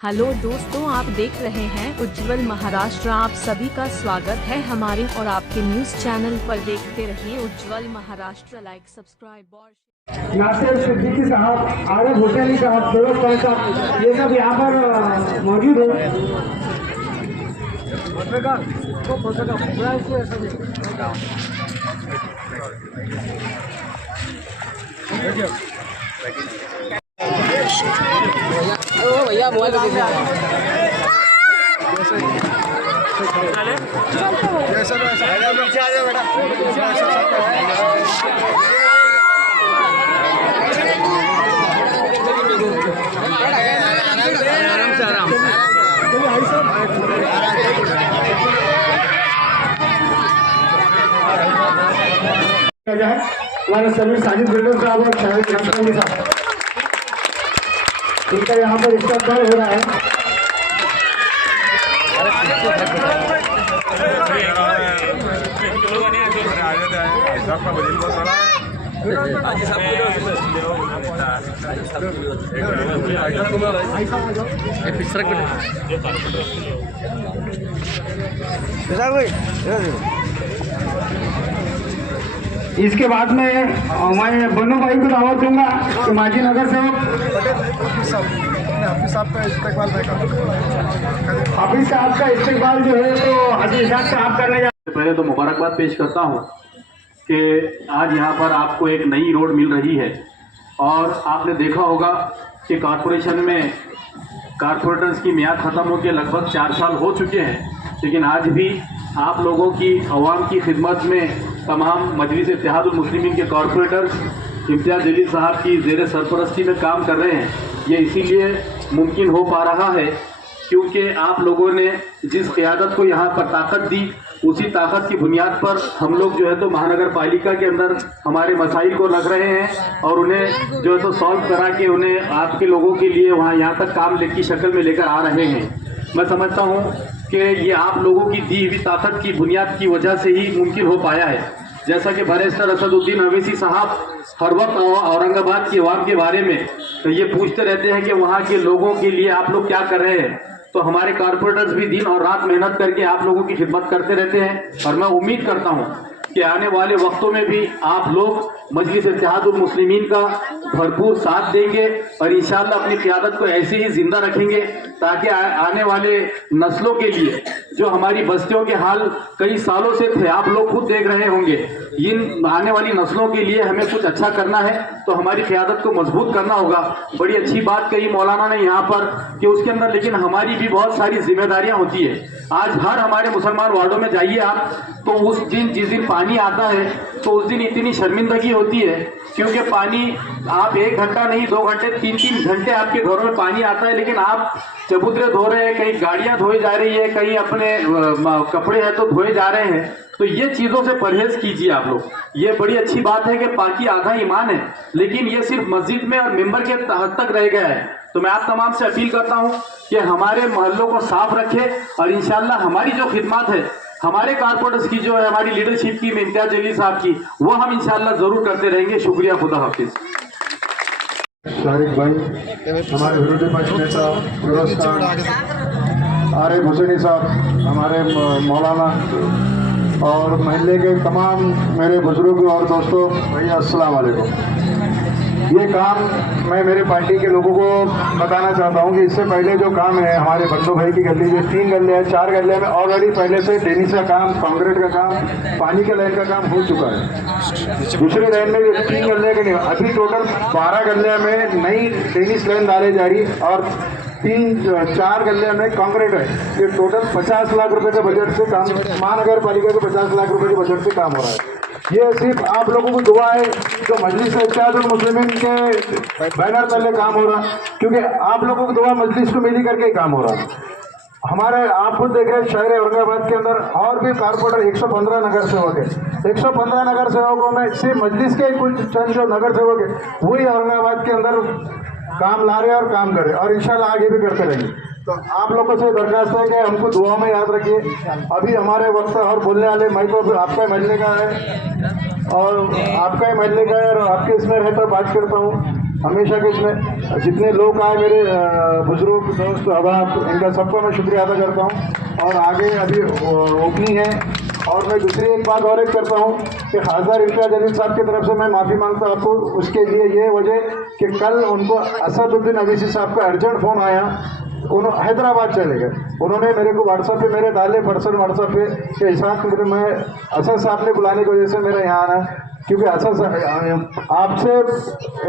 Hello दोस्तों, आप देख रहे हैं उज्ज्वल महाराष्ट्र। आप सभी का स्वागत है हमारे और आपके न्यूज चैनल पर। देखते रहिए उज्ज्वल महाराष्ट्र। लाइक, सब्सक्राइब और नासिर सिद्दीकी साहब, आरिफ हुसैनी साहब, फिरोज खान साहब, ये सब यहाँ पर मौजूद है। भैया मोबाइल पीछे आ जाओ बेटा। आराम से आराम हमारे सभी साजिद बिल्डर साहब और शाहिद रमजानी साहब, इनका यहाँ पर इस्तेमाल हो रहा है। इसके बाद में मैं बन्नू भाई को दावत दूंगा कि माजी नगर सेवक हाफिज साहब का इस्तेमाल जो है तो हाजी इसाक साहब करने जा। पहले तो मुबारकबाद पेश करता हूं कि आज यहां पर आपको एक नई रोड मिल रही है और आपने देखा होगा कि कॉरपोरेशन में कॉरपोरेटर्स की मियाद ख़त्म होकर लगभग 4 साल हो चुके हैं, लेकिन आज भी आप लोगों की अवाम की खिदमत में तमाम मजलिस इत्तेहादुल मुस्लिमीन के कॉरपोरेटर्स इम्तियाज़ जलील साहब की ज़ेर सरपरस्ती में काम कर रहे हैं। ये इसीलिए मुमकिन हो पा रहा है क्योंकि आप लोगों ने जिस क़यादत को यहाँ पर ताकत दी, उसी ताकत की बुनियाद पर हम लोग जो है तो महानगर पालिका के अंदर हमारे मसाइल को रख रहे हैं और उन्हें जो है तो सॉल्व करा के उन्हें आपके लोगों के लिए वहाँ यहाँ तक काम की शक्ल में लेकर आ रहे हैं। मैं समझता हूँ कि ये आप लोगों की दी हुई ताकत की बुनियाद की वजह से ही मुमकिन हो पाया है। जैसा कि बैरिस्टर असदुद्दीन अवैसी साहब हर वक्त औरंगाबाद की अवाम के बारे में तो ये पूछते रहते हैं कि वहाँ के लोगों के लिए आप लोग क्या कर रहे हैं, तो हमारे कॉरपोरेटर्स भी दिन और रात मेहनत करके आप लोगों की खिदमत करते रहते हैं और मैं उम्मीद करता हूँ कि आने वाले वक्तों में भी आप लोग मजलिस इत्तेहादुल मुस्लिमीन का भरपूर साथ देंगे और इंशाअल्लाह अपनी क़यादत को ऐसे ही जिंदा रखेंगे ताकि आने वाले नस्लों के लिए जो हमारी बस्तियों के हाल कई सालों से थे, आप लोग खुद देख रहे होंगे, इन आने वाली नस्लों के लिए हमें कुछ अच्छा करना है तो हमारी क़यादत को मजबूत करना होगा। बड़ी अच्छी बात कही मौलाना ने यहाँ पर कि उसके अंदर लेकिन हमारी भी बहुत सारी जिम्मेदारियाँ होती है। आज हर हमारे मुसलमान वार्डों में जाइए आप तो उस दिन जिस दिन पानी आता है तो उस दिन इतनी शर्मिंदगी होती है क्योंकि पानी आप 1 घंटा नहीं 2 घंटे 3-3 घंटे आपके घरों में पानी आता है, लेकिन आप चबूतरे धो रहे हैं, कहीं गाड़ियां धोई जा रही है, कहीं अपने कपड़े हैं तो धोए जा रहे हैं। तो ये चीज़ों से परहेज कीजिए आप लोग। ये बड़ी अच्छी बात है कि पाकी आधा ईमान है, लेकिन ये सिर्फ मस्जिद में और मेंबर के हद तक रह गया है। तो मैं आप तमाम से अपील करता हूँ कि हमारे मोहल्लों को साफ रखें और इंशाअल्लाह हमारी जो खिदमत है हमारे कॉरपोरेटर्स की जो है हमारी लीडरशिप की इम्तियाज़ जलील साहब की, वो हम इंशाअल्लाह ज़रूर करते रहेंगे। शुक्रिया, खुदा हाफिज। शारिक भाई, हमारे विरोधी पक्ष नेता फिरोज खान, आरिफ हुसैनी साहब, हमारे मौलाना और महल्ले के तमाम मेरे बुजुर्ग और दोस्तों, भैया अस्सलाम वालेकुम। ये काम मैं मेरे पार्टी के लोगों को बताना चाहता हूँ कि इससे पहले जो काम है हमारे बंदो भाई की गली जो 3 गले हैं 4 गले में ऑलरेडी पहले से टेनिस का काम, कंक्रीट का काम, पानी के लाइन का काम हो चुका है। दूसरे लाइन में 3 गले के नहीं, अभी टोटल 12 गले में नई टेनिस लाइन डाली जा रही और 3-4 गले में कंक्रीट है। ये टोटल 50 लाख रुपए के बजट से काम, महानगर पालिका के 50 लाख रुपए के बजट से काम हो रहा है। ये सिर्फ आप लोगों को दुआ है जो मजलिस इत्तेहादुल मुस्लिमीन के बैनर तले काम हो रहा, क्योंकि आप लोगों को दुआ मजलिस को मिली करके काम हो रहा। हमारे आप खुद देख रहे हैं शहर औरंगाबाद के अंदर और भी कारपोरेटर 115 नगर सेवक है। 115 नगर सेवकों में सिर्फ मजलिस के कुछ चंद जो नगर सेवक है वही औरंगाबाद के अंदर काम ला रहे और काम कर रहे और इंशाल्लाह आगे भी करते रहेंगे। तो आप लोगों से दरखास्त है कि हमको दुआ में याद रखिए। अभी हमारे वक्त और बोलने वाले मैं तो आपका महल्ले का है और आपका ही महल्ले का है और आपके इसमें रहकर बात करता हूँ। हमेशा के इसमें जितने लोग आए मेरे बुजुर्ग दोस्त अहबाब, इनका सबका मैं शुक्रिया अदा करता हूँ। और आगे अभी ओपनिंग है। और मैं दूसरी एक बात और एक करता हूँ कि खासदार इम्तियाज अली साहब की तरफ से मैं माफ़ी मांगता हूँ आपको। उसके लिए ये वजह कि कल उनको असदुद्दीन अवीसी साहब का अर्जेंट फ़ोन आया, उन्होंने हैदराबाद चले गए। उन्होंने मेरे को व्हाट्सएप पे मेरे डाले पर्सन व्हाट्सएप पे के हिसाब से मैं असद साहब ने बुलाने की वजह से मेरा यहाँ आना है, क्योंकि असद आपसे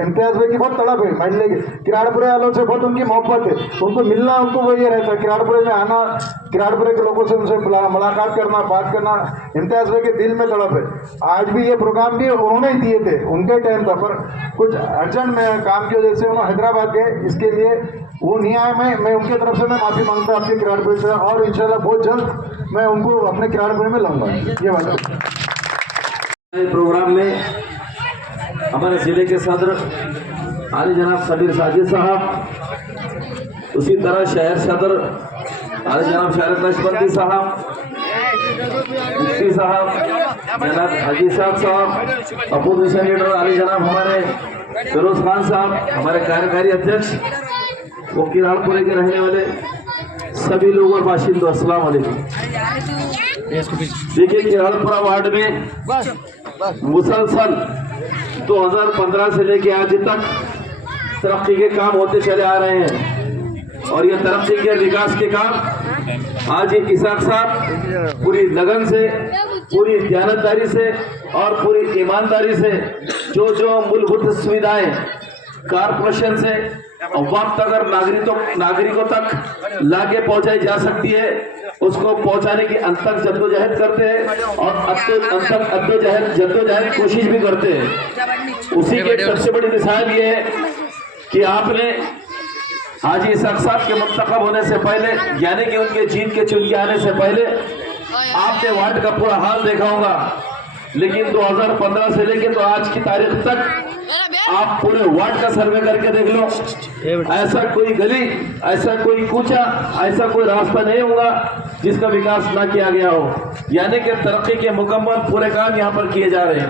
इम्तियाज भाई की बहुत तड़प है, मान लेंगे किराड़पुरे वालों से बहुत उनकी मोहब्बत है, उनको मिलना उनको वो ये रहता है किराड़पुरे में आना, किराड़पुरे के लोगों से उनसे मुलाकात करना, बात करना, इम्तियाज भाई के दिल में तड़प है। आज भी ये प्रोग्राम भी उन्होंने ही दिए थे, उनके टाइम था, पर कुछ अर्जेंट में काम की वजह से उन्होंने हैदराबाद गए, इसके लिए वो नहीं आए। मैं उनकी तरफ से मैं माफ़ी मांगता हूँ आपके किराड़पुरे से, और इंशाल्लाह बहुत जल्द मैं उनको अपने किराड़पुरे में लाऊंगा। ये बात प्रोग्राम में हमारे जिले के सदर आली जनाब सबीर साजिद साहब, उसी तरह शहर सदर आली जनाब शहर नशबंदी साहब, मुफ्ती साहब, जनाब हाजी साहब, अपोजिशन लीडर आली जनाब हमारे फिरोज खान साहब, हमारे कार्यकारी अध्यक्ष, वो किराड़पुरे के रहने वाले सभी लोग और बाशिंदों, अस्सलाम वालेकुम। देखिए, किराड़पुरा वार्ड में मुसलसल 2015 से लेके आज तक तरक्की के काम होते चले आ रहे हैं, और ये तरक्की के विकास के काम आज ये इसाक साहब पूरी लगन से, पूरी दयानतदारी से और पूरी ईमानदारी से जो मूलभूत सुविधाएं कारपोरेशन से वक्त अगर नागरिकों तक लाके पहुंचाई जा सकती है, उसको पहुंचाने की अंतर जद्दोजहद करते हैं और जद्दोजहद कोशिश भी करते हैं। उसी की एक सबसे बड़ी मिसाल ये है कि आपने हाजी इसाक साहब के मुंतखब होने से पहले, यानी कि उनके जीत के चुन के आने से पहले, आपने वार्ड का पूरा हाल देखा होगा। लेकिन 2015 से लेके तो आज की तारीख तक आप पूरे वार्ड का सर्वे करके देख लो, ऐसा कोई गली, ऐसा कोई कूचा, ऐसा कोई रास्ता नहीं होगा जिसका विकास ना किया गया हो। यानी कि तरक्की के मुकम्मल पूरे काम यहाँ पर किए जा रहे हैं।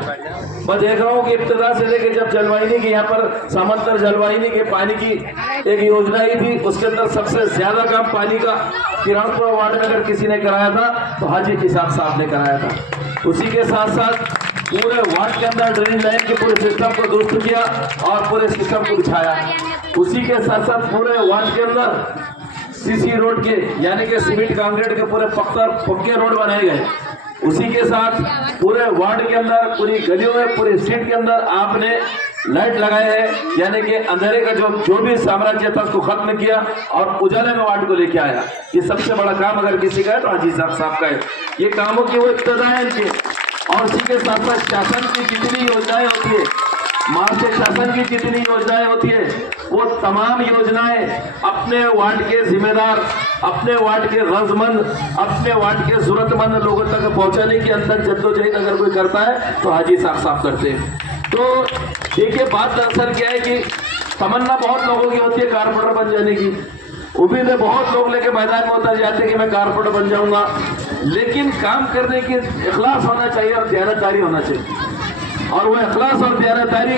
मैं देख रहा हूँ कि इब्तिदा से लेके जब जलवाहिनी की यहाँ पर समंदर जलवाहिनी के पानी की एक योजना ही थी, उसके अंदर सबसे ज्यादा काम पानी का किराड़पुरा वार्ड में अगर किसी ने कराया था तो हाजी इसाक साहब ने कराया था। उसी के साथ साथ पूरे वार्ड के अंदर ड्रेनेज लाइन के पूरे सिस्टम को दुरुस्त किया और पूरे सिस्टम को बिछाया। उसी के साथ साथ पूरे वार्ड के अंदर सीसी रोड के, यानी कि सीमेंट कांक्रीट के पूरे पक्के रोड बनाए गए। उसी के साथ पूरे वार्ड के अंदर, पूरी गलियों में, पूरी स्ट्रीट के अंदर आपने लाइट लगाए हैं, यानी कि अंधेरे का जो भी साम्राज्य था उसको खत्म किया और उजाले में वार्ड को लेके आया। ये सबसे बड़ा काम अगर किसी का है तो हाजी साहब का है। ये कामों की वो इब्तिदा है इनकी। और इसी के साथ साथ शासन की जितनी योजनाएं होती है, महाराष्ट्र शासन की जितनी योजनाएं होती है, वो तमाम योजनाएं अपने वार्ड के जिम्मेदार, अपने वार्ड के गरजमंद, अपने वार्ड के जरूरतमंद लोगों तक पहुंचाने की अंदर जद्दोजहद अगर कोई करता है तो हाजी साहब करते हैं। तो देखिए, बात दरअसल क्या है कि तमन्ना बहुत लोगों की होती है कारपोरेटर बन जाने की, उम्मीदें बहुत लोग लेके मैदान में उतर जाते हैं कि मैं कारपोरेटर बन जाऊंगा, लेकिन काम करने की इखलास होना चाहिए और दयानतदारी होना चाहिए। और वो इखलास और दयानतदारी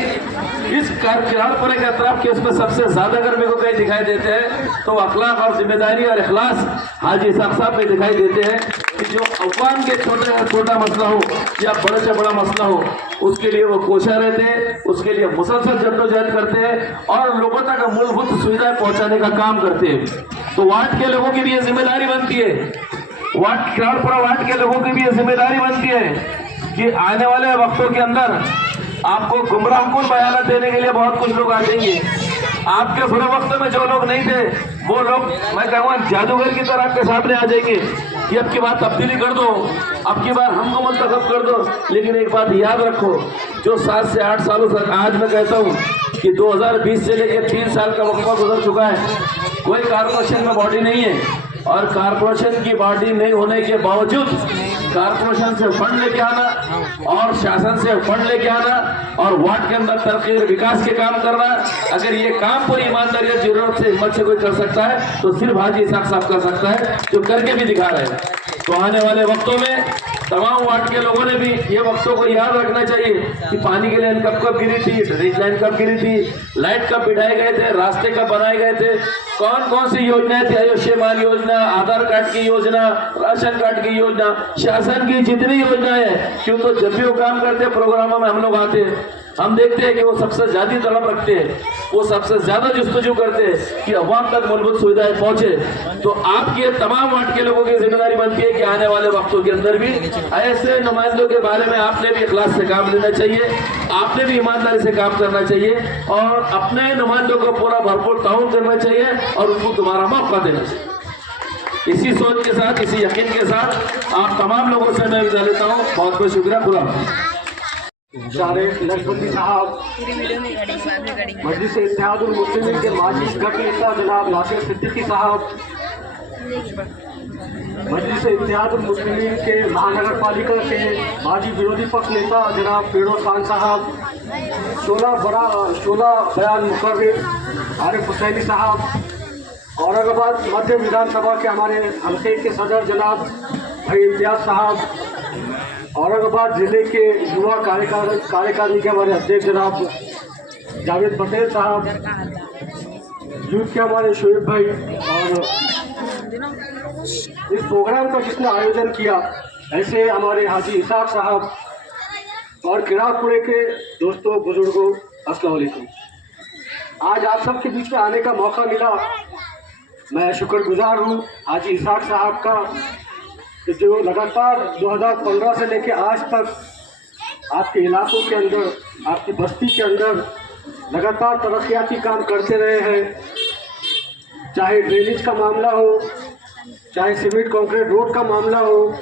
इस किराड़पुरे के अतराफ के उसमें सबसे ज्यादा अगर मेरे को कहीं दिखाई देते हैं तो अखलाक और जिम्मेदारी और इखलास हाजी इसाक साहब में दिखाई देते हैं कि जो अफवान के छोटे से छोटा मसला हो या बड़े से बड़ा मसला हो, उसके लिए वो कोशा रहते हैं, उसके लिए मुसलसल जद्दोजहद करते हैं और लोगों तक मूलभूत सुविधाएं पहुंचाने का काम करते हैं। तो वार्ड के लोगों की भी ये जिम्मेदारी बनती है, किराड़पुरा वार्ड के लोगों की भी ये जिम्मेदारी बनती है कि आने वाले वक्तों के अंदर आपको गुमराहकुन बयान देने के लिए बहुत कुछ लोग आ जाएंगे। आपके बुरे वक्त में जो लोग नहीं थे वो लोग, मैं कहूँगा जादूगर की तरह आपके सामने आ जाएंगे कि अब की बात तब्दीली कर दो, अब की बार हमको मुंतखब कर दो। लेकिन एक बात याद रखो, जो 7 से 8 सालों तक, आज मैं कहता हूँ कि 2020 से लेकर 3 साल का वक्फा गुजर चुका है, कोई कारपोरेशन में बॉडी नहीं है और कारपोरेशन की बॉडी नहीं होने के बावजूद कारपोरेशन से फंड लेके आना और शासन से फंड लेके आना और वार्ड के अंदर तरक्की और विकास के काम करना, अगर ये काम पूरी ईमानदारी और जरूरत से, हिम्मत से कोई कर सकता है तो सिर्फ हाजी इसाक साहब कर सकता है, जो करके भी दिखा रहे हैं। तो आने वाले वक्तों में तमाम वार्ड के लोगों ने भी ये वक्तों को याद रखना चाहिए कि पानी की लाइन कब गिरी थी, ड्रेनेज लाइन कब गिरी थी, लाइट कब बिठाए गए थे, रास्ते कब बनाए गए थे, कौन कौन सी योजनाएं थी, आयुष्मान योजना, आधार कार्ड की योजना, राशन कार्ड की योजना, शासन की जितनी योजनाएं हैं। क्यों तो जब भी वो काम करते हैं प्रोग्रामों में हम लोग आते हैं, हम देखते हैं कि वो सबसे ज्यादा तलब रखते हैं, वो सबसे ज्यादा जुस्तजू करते हैं कि अवाम तक मूलभूत सुविधाएं पहुंचे। तो आपके तमाम वार्ड के लोगों की जिम्मेदारी बनती है कि आने वाले वक्तों के अंदर भी ऐसे नुमाइंदों के बारे में आपने भी इखलास से काम लेना चाहिए, आपने भी ईमानदारी से काम करना चाहिए और अपने नुमाइंदों को पूरा भरपूर ताउन करना चाहिए और उनको दोबारा मौका देना चाहिए। इसी सोच के साथ, इसी यकीन के साथ आप तमाम लोगों से मैं विदा लेता हूँ। बहुत बहुत शुक्रिया। खुदा सारे लखपति साहब, मजलिस इत्तेहादुल मुस्लिमीन के माजी गठ नेता जनाब नासिर सिद्दीकी साहब, मजलिस इत्तेहादुल मुस्लिमीन के महानगर पालिका के माजी विरोधी पक्ष नेता जनाब फिरोज खान साहब, 16 बयान मुकर्रिर आरिफ हुसैनी साहब, औरंगाबाद मध्य विधानसभा के हमारे हल्के के सदर जनाब भाई इम्तियाज साहब, औरंगाबाद जिले के युवा कार्यकारिणी के हमारे अध्यक्ष जनाब जावेद पटेल साहब, यूथ के हमारे शोएब भाई, और इस प्रोग्राम का जिसने आयोजन किया ऐसे हमारे हाजी इसाक साहब और किरापुरे के दोस्तों बुजुर्गों, अस्सलाम वालेकुम। आज आप सबके बीच में आने का मौका मिला, मैं शुक्रगुजार हूँ हाजी इसाक साहब का कि जो लगातार 2015 से लेकर आज तक आपके इलाकों के अंदर, आपकी बस्ती के अंदर लगातार तरक्याती काम करते रहे हैं। चाहे ड्रेनेज का मामला हो, चाहे सीमेंट कंक्रीट रोड का मामला हो,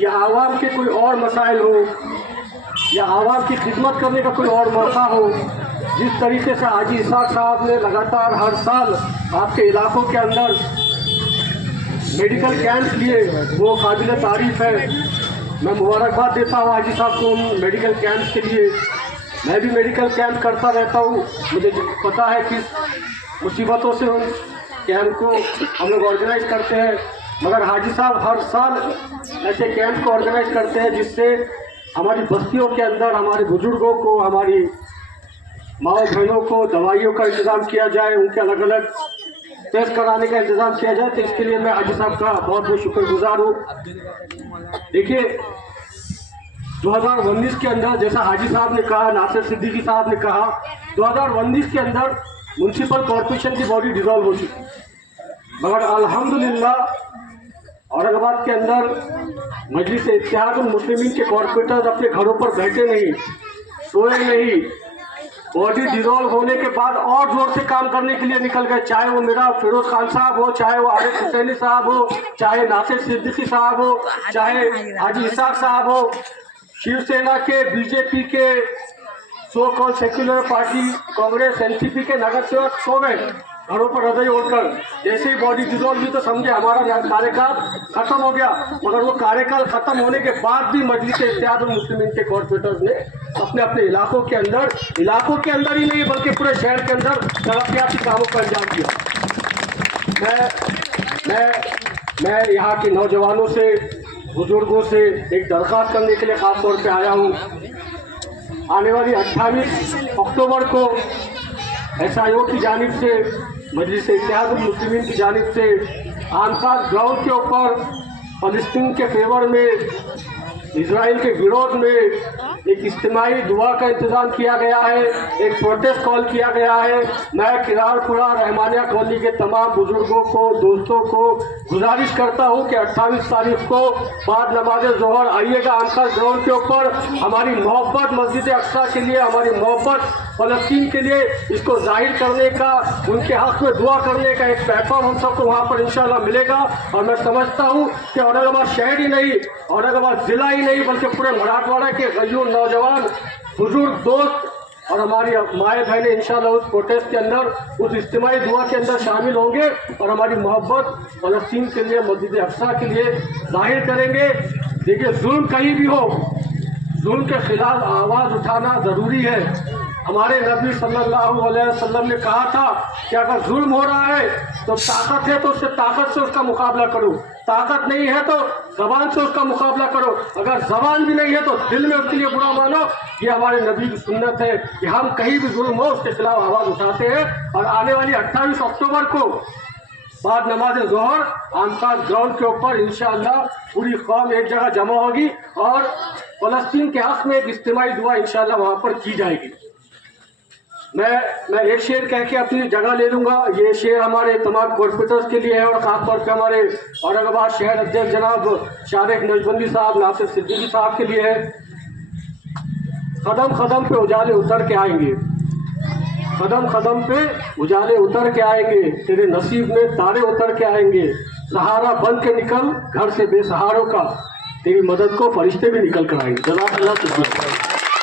या आवाम के कोई और मसाइल हो, या आवाम की खिदमत करने का कोई और मौका हो, जिस तरीके से हाजी इसाक साहब ने लगातार हर साल आपके इलाकों के अंदर मेडिकल कैंप लिए, वो काबिल तारीफ है। मैं मुबारकबाद देता हूँ हाजी साहब को मेडिकल कैंप के लिए। मैं भी मेडिकल कैंप करता रहता हूँ, मुझे पता है कि मुसीबतों से उन कैंप को हम लोग ऑर्गेनाइज करते हैं, मगर हाजी साहब हर साल ऐसे कैंप को ऑर्गेनाइज करते हैं जिससे हमारी बस्तियों के अंदर हमारे बुजुर्गों को, हमारी माओ बहनों को दवाइयों का इंतज़ाम किया जाए, उनके अलग अलग टेस्ट कराने का इंतज़ाम किया जाए। तो इसके लिए मैं हाजी साहब का बहुत बहुत शुक्रगुजार हूँ। देखिए 2019 के अंदर, जैसा हाजी साहब ने कहा, नासिर सिद्दीकी साहब ने कहा, 2019 के अंदर म्यूनसिपल कॉरपोरेशन की बॉडी डिसॉल्व हो चुकी, मगर अल्हम्दुलिल्लाह औरंगाबाद के अंदर मजलिस इत्तेहादुल मुस्लिमीन के कॉरपोरेटर अपने घरों पर बैठे नहीं, सोए नहीं, बॉडी डिसॉल्व होने के बाद और जोर से काम करने के लिए निकल गए। चाहे वो मेरा फिरोज खान साहब हो, चाहे वो आरिफ हुसैनी साहब हो, चाहे नासिर सिद्दीकी साहब हो, चाहे हाजी इसाक साहब हो, शिवसेना के, बीजेपी के, so called secular party, Congress, NCP के नगर सेवक सो गए घरों पर रजाई ओढ़कर। जैसे ही बॉडी डिसॉल्व हुई तो समझे हमारा कार्यकाल खत्म हो गया, मगर वो कार्यकाल खत्म होने के बाद भी मजलिस इत्तेहादुल मुस्लिमीन के कॉरपोरेटर्स ने अपने अपने इलाकों के अंदर ही नहीं बल्कि पूरे शहर के अंदर तरक्याती कामों का अंजाम दिया। मैं यहाँ के नौजवानों से, बुजुर्गों से एक दरख्वास्त करने के लिए खास तौर पे आया हूँ। आने वाली 28 अक्टूबर को SIO की जानिब से, मजलिस इत्तेहादुल मुस्लिमीन की जानिब से आमसाद ग्राउंड के ऊपर फलस्तीन के फेवर में, इजराइल के विरोध में एक इज्तिमाई दुआ का इंतज़ाम किया गया है, एक प्रोटेस्ट कॉल किया गया है। मैं किरारपुरा रहमानिया कॉलोनी के तमाम बुजुर्गों को, दोस्तों को गुजारिश करता हूं कि 28 तारीख को बाद नमाज ज़ोहर आइएगा आमसाद ग्राउंड के ऊपर। हमारी मोहब्बत मस्जिद अक्सा के लिए, हमारी मोहब्बत फलस्तीन के लिए, इसको जाहिर करने का, उनके हक़ में दुआ करने का एक प्लेटफॉर्म हम सबको वहाँ पर इंशाल्लाह मिलेगा। और मैं समझता हूँ कि औरंगाबाद शहर ही नहीं, औरंगाबाद जिला ही नहीं, बल्कि पूरे मराठवाड़ा के गयूर नौजवान, बुजुर्ग, दोस्त और हमारी माए बहनें इंशाल्लाह उस प्रोटेस्ट के अंदर, उस इज्तिमाई दुआ के अंदर शामिल होंगे और हमारी मोहब्बत फलस्तीन के लिए, मस्जिद अक्सा के लिए जाहिर करेंगे। देखिए जुल्म कहीं भी हो, जुल्म के खिलाफ आवाज़ उठाना ज़रूरी है। हमारे नबी सल्लल्लाहु अलैहि वसल्लम ने कहा था कि अगर जुल्म हो रहा है तो ताकत है तो उससे ताकत से उसका मुकाबला करो, ताकत नहीं है तो जबान से उसका मुकाबला करो, अगर जबान भी नहीं है तो दिल में उसके लिए बुरा मानो। ये हमारे नबी की सुन्नत है कि हम कहीं भी जुल्म हो उसके खिलाफ आवाज़ उठाते हैं। और आने वाली 28 अक्टूबर को बाद नमाज ज़ोहर आमताज ग्राउंड के ऊपर इंशाअल्लाह पूरी कौम एक जगह जमा होगी और फ़लस्तीन के हक़ में एक इज्तिमाई दुआ इंशाअल्लाह वहाँ पर की जाएगी। मैं एक शेर कह के अपनी जगह ले लूँगा। ये शेर हमारे तमाम कॉर्पोरेटर्स के लिए है और ख़ासतौर पर हमारे औरंगाबाद शहर अध्यक्ष जनाब शारिक नजबंदी साहब, नासिर सिद्दीकी साहब के लिए है। कदम कदम पे उजाले उतर के आएंगे, कदम कदम पे उजाले उतर के आएंगे, तेरे नसीब में तारे उतर के आएंगे, सहारा बन के निकल घर से बेसहारों का, तेरी मदद को फरिश्ते भी निकल कर आएंगे। जज़ाकल्लाह।